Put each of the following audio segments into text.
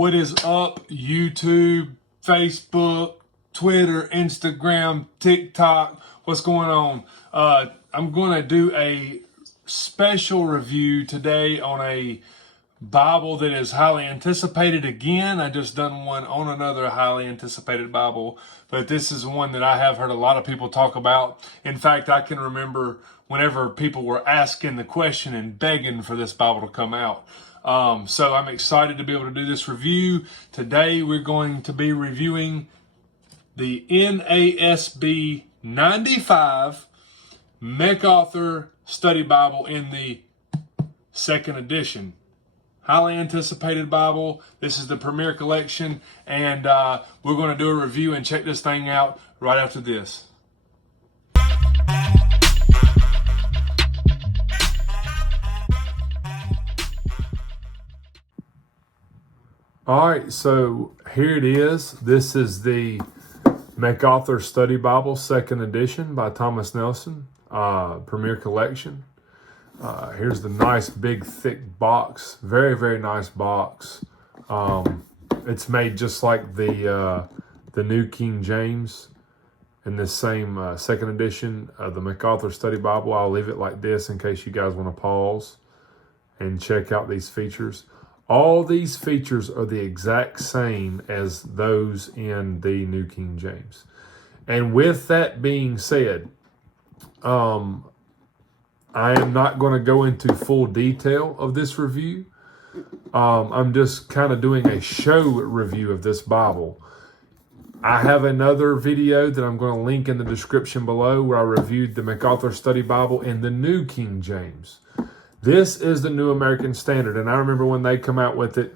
What is up, YouTube, Facebook, Twitter, Instagram, TikTok? What's going on? I'm going to do a special review today on a Bible that is highly anticipated again. I just done one on another highly anticipated Bible, but this is one that I have heard a lot of people talk about. In fact, I can remember whenever people were asking the question and begging for this Bible to come out. So I'm excited to be able to do this review. Today we're going to be reviewing the NASB 95 MacArthur Study Bible in the second edition. Highly anticipated Bible. This is the Premier Collection, and we're going to do a review and check this thing out right after this. All right, so here it is. This is the MacArthur Study Bible, second edition by Thomas Nelson, Premier Collection. Here's the nice, big, thick box. Very, very nice box. It's made just like the New King James in this same second edition of the MacArthur Study Bible. I'll leave it like this in case you guys want to pause and check out these features. All these features are the exact same as those in the New King James. And with that being said, I am not going to go into full detail of this review. I'm just kind of doing a show review of this Bible. I have another video that I'm going to link in the description below where I reviewed the MacArthur Study Bible in the New King James. This is the New American Standard, and I remember when they come out with it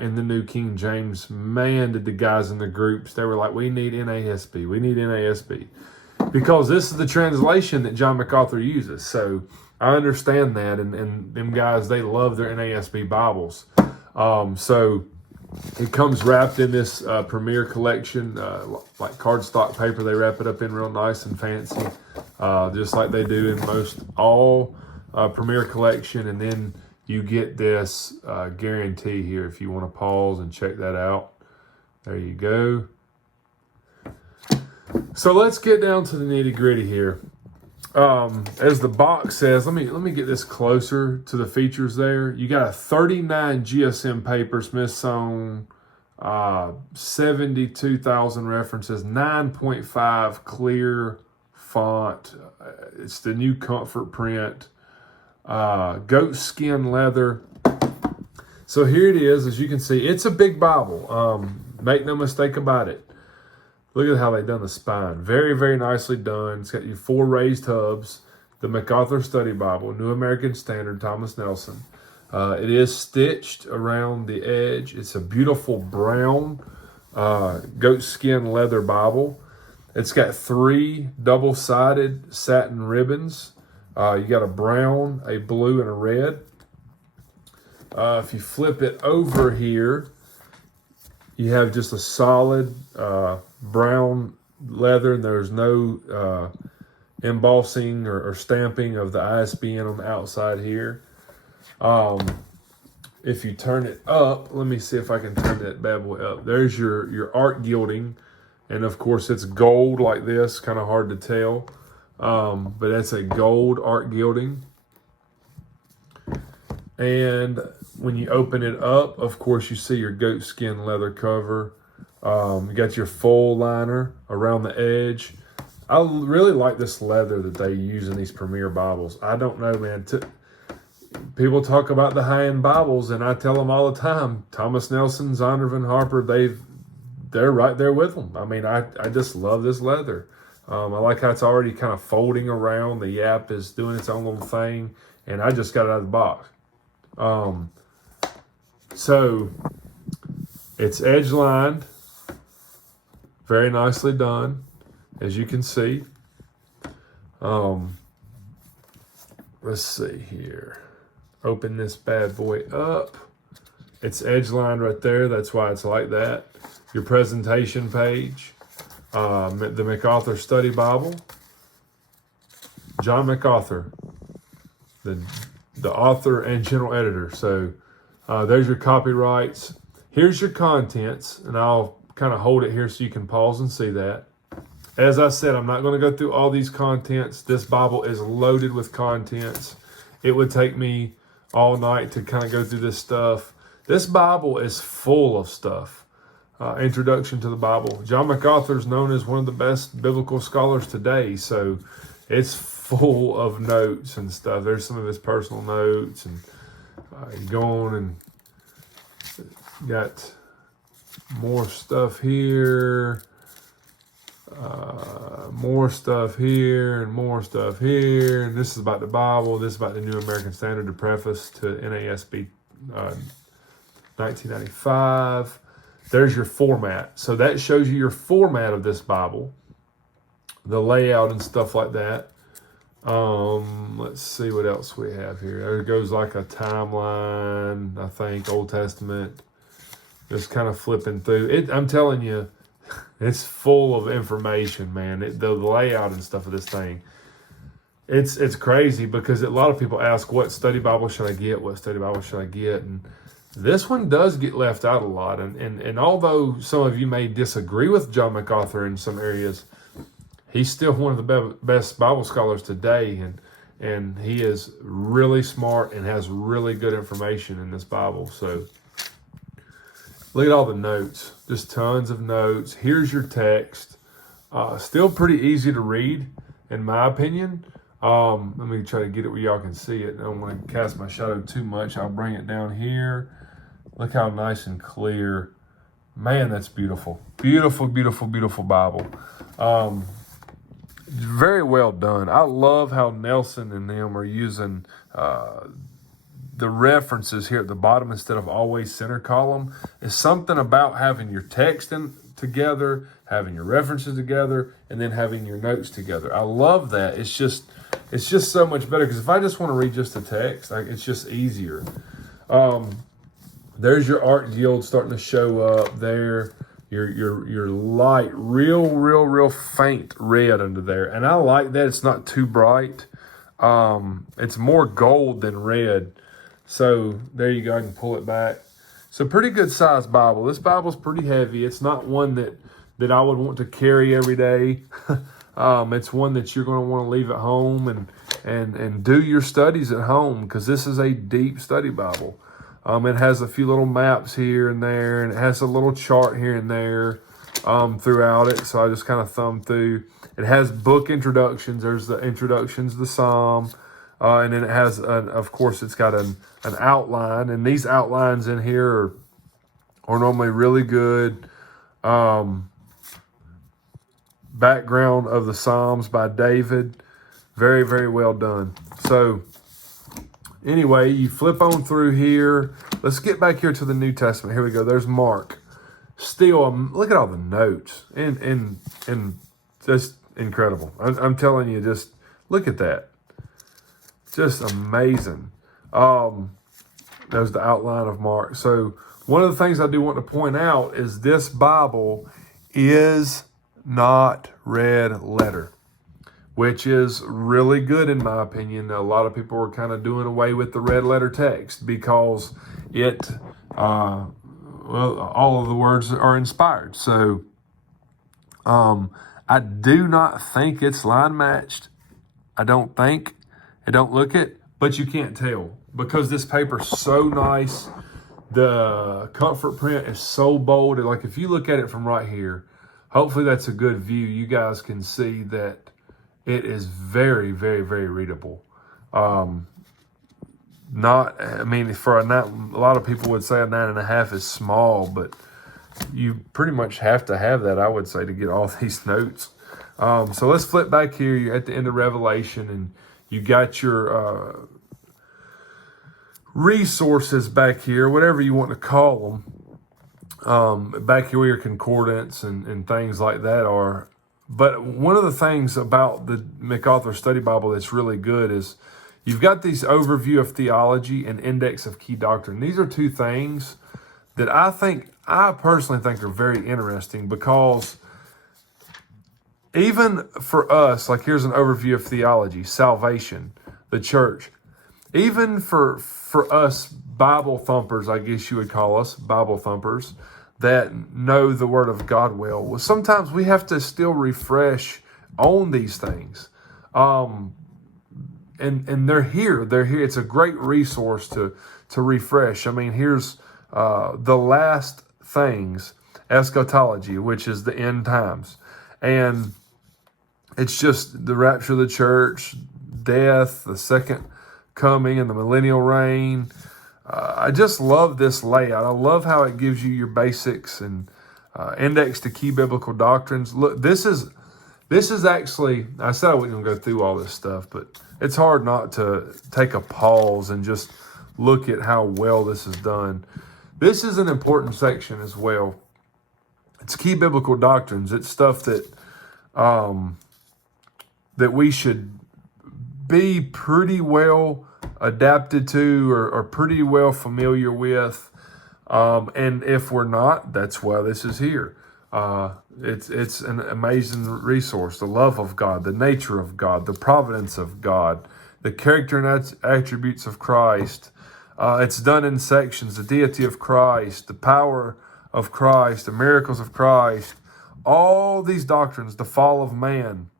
in the New King James, man, did the guys in the groups, they were like, we need NASB, we need NASB. Because this is the translation that John MacArthur uses. So I understand that, and them guys, they love their NASB Bibles. So it comes wrapped in this Premier Collection, like cardstock paper. They wrap it up in real nice and fancy, just like they do in most all Premier Collection. And then you get this guarantee here if you want to pause and check that out. There you go. So let's get down to the nitty gritty here. As the box says, let me get this closer to the features there. You got a 39 GSM paper, Smithsonian, 72,000 references, 9.5 clear font. It's the new comfort print, goat skin leather. So here it is. As you can see, it's a big Bible. Make no mistake about it. Look at how they've done the spine. Very, very nicely done. It's got your 4 raised hubs. The MacArthur Study Bible, New American Standard, Thomas Nelson. It is stitched around the edge. It's a beautiful brown goat skin leather Bible. It's got 3 double-sided satin ribbons. You got a brown, a blue, and a red. If you flip it over here, you have just a solid brown leather, and there's no embossing or stamping of the ISBN on the outside here. If you turn it up, let me see if I can turn that bad boy up. There's your art gilding, and of course it's gold like this, kind of hard to tell, but that's a gold art gilding. And when you open it up, of course, you see your goat skin leather cover. You got your full liner around the edge. I really like this leather that they use in these Premier Bibles. I don't know, man. People talk about the high-end Bibles, and I tell them all the time, Thomas Nelson, Zondervan, Harper, they're right there with them. I mean, I just love this leather. I like how it's already kind of folding around. The yap is doing its own little thing, and I just got it out of the box. So it's edge lined, very nicely done, as you can see. Let's see here. Open this bad boy up. It's edge lined right there. That's why it's like that. Your presentation page, the MacArthur Study Bible, John MacArthur, the author and general editor. So there's your copyrights. here's your contents, and I'll kind of hold it here so you can pause and see that. As I said, I'm not going to go through all these contents. This Bible is loaded with contents. It would take me all night to kind of go through this stuff. This Bible is full of stuff. Introduction to the Bible. John MacArthur is known as one of the best biblical scholars today, so it's full of notes and stuff. There's some of his personal notes, and go on and got more stuff here, more stuff here, and more stuff here. And this is about the Bible. This is about the New American Standard, the preface to NASB 1995. There's your format. So that shows you your format of this Bible, the layout and stuff like that. Let's see what else we have here. There goes like a timeline, I think, Old Testament. Just kind of flipping through it. I'm telling you, it's full of information, man. The layout and stuff of this thing. It's crazy because a lot of people ask, what study Bible should I get? What study Bible should I get? And this one does get left out a lot. And although some of you may disagree with John MacArthur in some areas, he's still one of the best Bible scholars today. And he is really smart and has really good information in this Bible. So look at all the notes, just tons of notes. Here's your text. Still pretty easy to read, in my opinion. Let me try to get it where y'all can see it. I don't want to cast my shadow too much. I'll bring it down here. Look how nice and clear. Man, that's beautiful. Beautiful, beautiful, beautiful Bible. Very well done. I love how Nelson and them are using the references here at the bottom instead of always center column. It's something about having your text together, having your references together, and then having your notes together. I love that. It's just so much better, because if I just want to read just the text, it's just easier. There's your art yield starting to show up there. Your light, real faint red under there, and I like that. It's not too bright. It's more gold than red. So there you go. I can pull it back. So pretty good sized Bible. This Bible's pretty heavy. It's not one that I would want to carry every day. It's one that you're going to want to leave at home and do your studies at home, because this is a deep study Bible. It has a few little maps here and there, and it has a little chart here and there throughout it. So I just kind of thumbed through. It has book introductions. There's the introductions to the Psalm. And then it has, of course, it's got an outline. And these outlines in here are normally really good. Background of the Psalms by David. Very, very well done. So anyway, you flip on through here. Let's get back here to the New Testament. Here we go. There's Mark. Still, look at all the notes. And just incredible. I'm telling you, just look at that. Just amazing. There's the outline of Mark. So one of the things I do want to point out is this Bible is not red letter, which is really good in my opinion. A lot of people are kind of doing away with the red letter text because it, all of the words are inspired. So I do not think it's line matched. I don't look it, but you can't tell because this paper's so nice. The comfort print is so bold. Like if you look at it from right here, hopefully that's a good view. You guys can see that it is very, very, very readable. For a lot of people would say a 9.5 is small, but you pretty much have to have that, I would say, to get all these notes. So let's flip back here. You're at the end of Revelation, and you got your resources back here, whatever you want to call them. Back here where your concordance and things like that are. But one of the things about the MacArthur Study Bible that's really good is you've got these overview of theology and index of key doctrine. These are two things that I personally think are very interesting, because even for us, like here's an overview of theology, salvation, the church. Even for us Bible thumpers, I guess you would call us, Bible thumpers, that know the Word of God well, sometimes we have to still refresh on these things. And they're here. They're here. It's a great resource to refresh. I mean, here's the last things, eschatology, which is the end times. And it's just the rapture of the church, death, the second coming, and the millennial reign. I just love this layout. I love how it gives you your basics and index to key biblical doctrines. Look, this is actually, I said I wasn't going to go through all this stuff, but it's hard not to take a pause and just look at how well this is done. This is an important section as well. It's key biblical doctrines. It's stuff that that we should be pretty well adapted to or pretty well familiar with. And if we're not, that's why this is here. It's an amazing resource. The love of God, the nature of God, the providence of God, the character and attributes of Christ. It's done in sections, the deity of Christ, the power of Christ, the miracles of Christ, all these doctrines, the fall of man.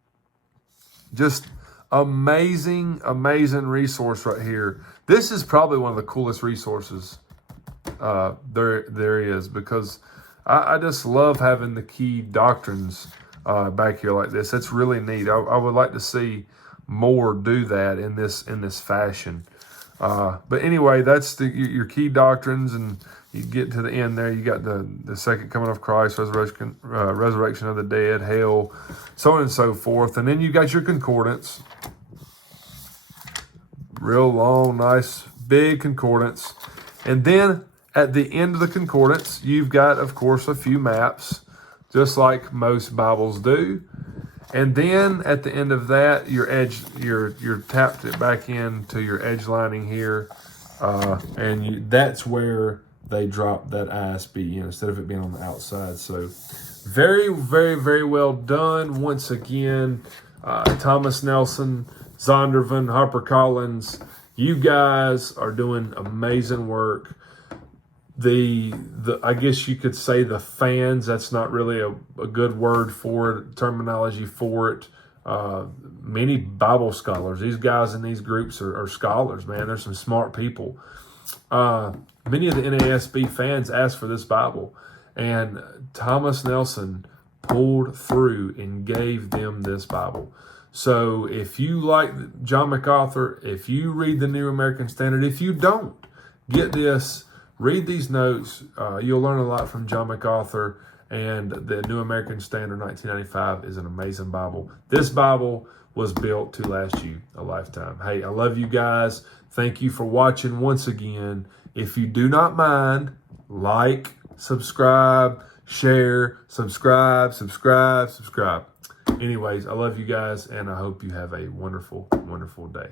Just amazing resource right here. This is probably one of the coolest resources there is, because I just love having the key doctrines back here like this. It's really neat. I would like to see more do that in this fashion. But anyway, that's your key doctrines, and you get to the end there. You got the second coming of Christ, resurrection of the dead, hell, so on and so forth. And then you got your concordance. Real long, nice, big concordance. And then at the end of the concordance, you've got, of course, a few maps, just like most Bibles do. And then at the end of that, you're tapped it back into your edge lining here. That's where they drop that ISB in instead of it being on the outside. So very, very, very well done. Once again, Thomas Nelson, Zondervan, HarperCollins, you guys are doing amazing work. I guess you could say the fans, that's not really a good word for it, terminology for it. Many Bible scholars, these guys in these groups are scholars, man. They're some smart people. Many of the NASB fans asked for this Bible, and Thomas Nelson pulled through and gave them this Bible. So if you like John MacArthur, if you read the New American Standard, if you don't, get this. Read these notes. You'll learn a lot from John MacArthur, and the New American Standard 1995 is an amazing Bible. This Bible was built to last you a lifetime. Hey, I love you guys. Thank you for watching once again. If you do not mind, like, subscribe, share, subscribe. Anyways, I love you guys, and I hope you have a wonderful, wonderful day.